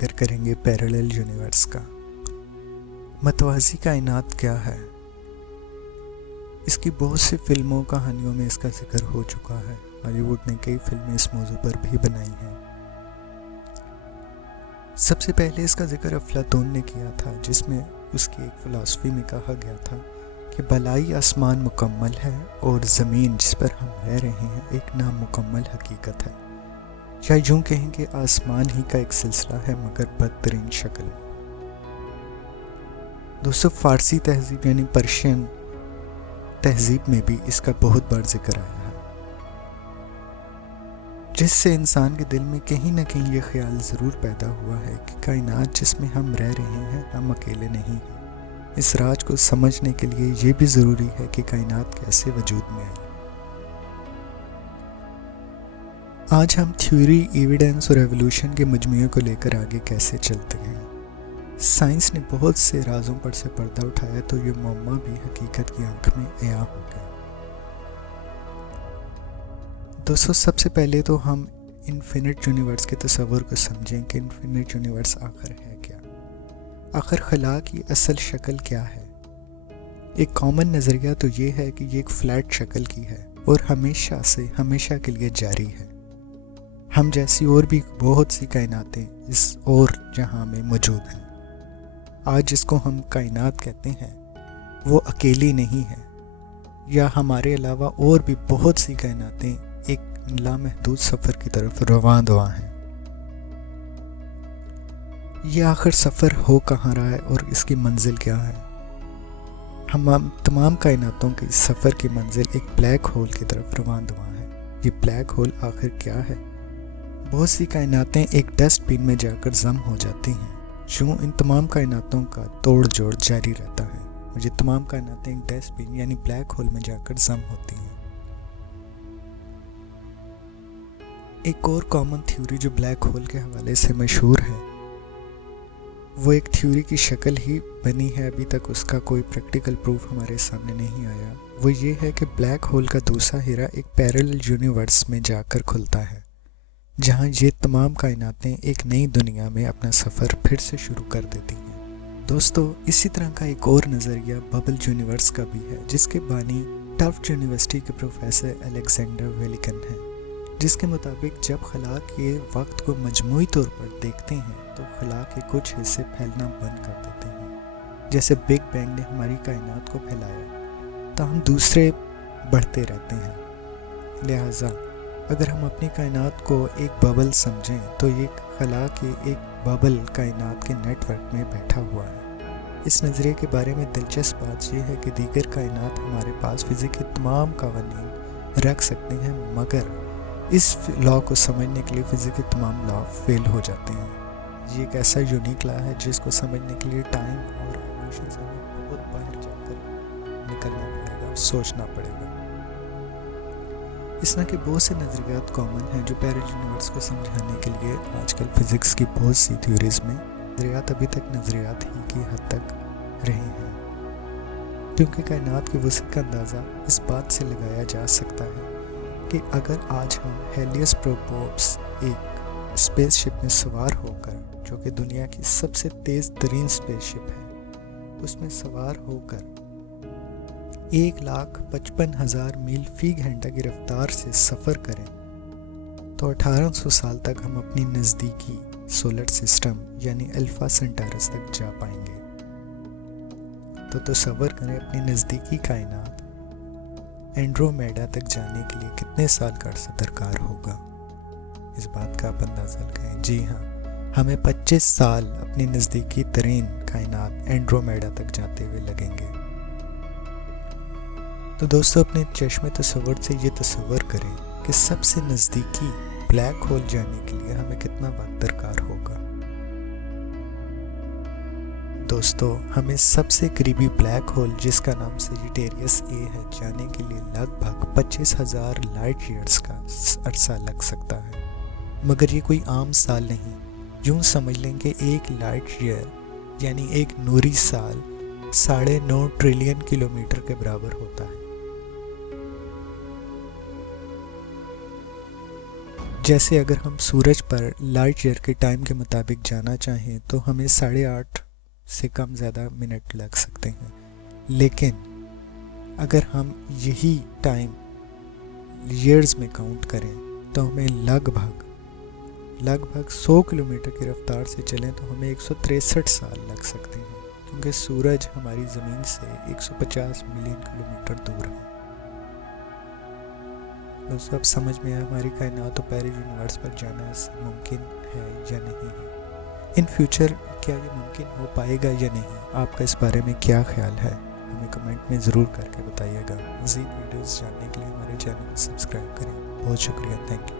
जिक्र करेंगे parallel universe का। मतवाज़ी कायनात क्या है? इसकी बहुत सी फिल्मों कहानियों में इसका जिक्र हो चुका है। हॉलीवुड ने कई फिल्में इस मौजू पर भी बनाई हैं। सबसे पहले इसका जिक्र अफलातून ने किया था, जिसमें उसकी एक फ़िलासफ़ी में कहा गया था कि भलाई आसमान मुकम्मल है और ज़मीन जिस पर हम रह रहे हैं एक नामुकम्मल हकीकत है, या यूँ कहें कि आसमान ही का एक सिलसिला है मगर बदतरीन शक्ल में। दोस्तों, फ़ारसी तहज़ीब यानी पर्शियन तहज़ीब में भी इसका बहुत बार जिक्र आया है, जिससे इंसान के दिल में कहीं ना कहीं ये ख्याल ज़रूर पैदा हुआ है कि कायनात जिसमें हम रह रहे हैं हम अकेले नहीं हैं। इस राज को समझने के लिए ये भी ज़रूरी है कि कायनात कैसे वजूद में आई। आज हम थ्योरी, एविडेंस और एवोल्यूशन के मजमूए को लेकर आगे कैसे चलते हैं। साइंस ने बहुत से राजों पर से पर्दा उठाया तो ये मुअम्मा भी हकीकत की आंख में अया हो गया। दोस्तों, सबसे पहले तो हम इन्फिनिट यूनिवर्स के तस्वर को समझें कि इन्फिनिट यूनिवर्स आखिर है क्या, आखिर खला की असल शक्ल क्या है। एक कॉमन नज़रिया तो ये है कि ये एक फ्लैट शक्ल की है और हमेशा से हमेशा के लिए जारी है। हम जैसी और भी बहुत सी कायनातें इस और जहां में मौजूद हैं। आज जिसको हम कायनात कहते हैं वो अकेली नहीं है, या हमारे अलावा और भी बहुत सी कायनातें एक लामहदूद सफ़र की तरफ रवां दवा हैं। ये आखिर सफ़र हो कहाँ रहा है और इसकी मंजिल क्या है? हम तमाम कायनातों की सफ़र की मंजिल एक ब्लैक होल की तरफ रवां दवा है। ये ब्लैक होल आखिर क्या है? बहुत सी कायनातें एक डस्टबिन में जाकर जम हो जाती हैं। यूँ इन तमाम कायनातों का तोड़ जोड़ जारी रहता है। ये तमाम कायनातें एक डस्टबिन यानी ब्लैक होल में जाकर जम होती हैं। एक और कॉमन थ्योरी जो ब्लैक होल के हवाले से मशहूर है, वो एक थ्योरी की शक्ल ही बनी है, अभी तक उसका कोई प्रैक्टिकल प्रूफ हमारे सामने नहीं आया। वो ये है कि ब्लैक होल का दूसरा हिरा एक पैरेलल यूनिवर्स में जाकर खुलता है, जहाँ ये तमाम कायनातें एक नई दुनिया में अपना सफ़र फिर से शुरू कर देती हैं। दोस्तों, इसी तरह का एक और नज़रिया बबल यूनिवर्स का भी है, जिसके बानी टफ्ट यूनिवर्सिटी के प्रोफेसर अलेक्जेंडर वेलिकन हैं, जिसके मुताबिक जब खला के वक्त को मजमूई तौर पर देखते हैं तो खला के कुछ हिस्से फैलना बंद कर देते हैं। जैसे बिग बैंग ने हमारी कायनात को फैलाया, तो हम दूसरे बढ़ते रहते हैं। लिहाजा अगर हम अपनी कायनात को एक बबल समझें तो ये खला के एक बबल कायनात के नेटवर्क में बैठा हुआ है। इस नज़रिए के बारे में दिलचस्प बात यह है कि दीगर कायनात हमारे पास फिज़िक्स के तमाम कवानीन रख सकते हैं, मगर इस लॉ को समझने के लिए फिज़िक्स के तमाम लॉ फेल हो जाते हैं। ये एक ऐसा यूनिक लॉ है जिसको समझने के लिए टाइम और इमोशन से बहुत बाहर जाकर निकलना पड़ेगा, सोचना पड़ेगा। इस तरह के बहुत से नज़रियात कॉमन हैं जो पैरेलल यूनिवर्स को समझाने के लिए आजकल फिज़िक्स की बहुत सी थ्योरीज़ में नज़रियात अभी तक नज़रियात ही की हद तक रहे हैं, क्योंकि कायनात की वसअत का अंदाज़ा इस बात से लगाया जा सकता है कि अगर आज हम हेलियस प्रोबोब्स एक स्पेसशिप में सवार होकर, जो कि दुनिया की सबसे तेज़ तरीन स्पेसशिप है, उसमें सवार होकर 1,55,000 मील फी घंटा की रफ्तार से सफ़र करें तो 1800 साल तक हम अपनी नज़दीकी सोलर सिस्टम यानी अल्फा सेंटारस तक जा पाएंगे। तो तसव्वुर करें अपनी नज़दीकी कायनात एंड्रोमेडा तक जाने के लिए कितने साल का अर्सा दरकार होगा। इस बात का आप अंदाज़ा लगाएं। जी हाँ, हमें 25 साल अपनी नज़दीकी तरीन कायनात एंड्रोमेडा तक जाते हुए लगेंगे। तो दोस्तों, अपने चश्मे तसव्वुर से ये तसव्वुर करें कि सबसे नज़दीकी ब्लैक होल जाने के लिए हमें कितना वक्त दरकार होगा। दोस्तों, हमें सबसे करीबी ब्लैक होल जिसका नाम सजिटेरियस ए है जाने के लिए लगभग 25,000 लाइट ईयर्स का अरसा लग सकता है, मगर ये कोई आम साल नहीं। यूँ समझ लें कि एक लाइट ईयर यानी एक नूरी साल 9.5 ट्रिलियन किलोमीटर के बराबर होता है। जैसे अगर हम सूरज पर लाइट ईयर के टाइम के मुताबिक जाना चाहें तो हमें 8.5 से कम ज़्यादा मिनट लग सकते हैं, लेकिन अगर हम यही टाइम ईयर्स में काउंट करें तो हमें लगभग 100 किलोमीटर की रफ्तार से चलें तो हमें 163 साल लग सकते हैं, क्योंकि सूरज हमारी ज़मीन से 150 मिलियन किलोमीटर दूर है। दोस्तों, अब समझ में आया हमारी कायनात और पैरी यूनिवर्स पर जाना मुमकिन है या नहीं है। इन फ्यूचर क्या ये मुमकिन हो पाएगा या नहीं, आपका इस बारे में क्या ख्याल है, हमें कमेंट में ज़रूर करके बताइएगा। मज़ीद वीडियोस जानने के लिए हमारे चैनल को सब्सक्राइब करें। बहुत शुक्रिया, थैंक यू।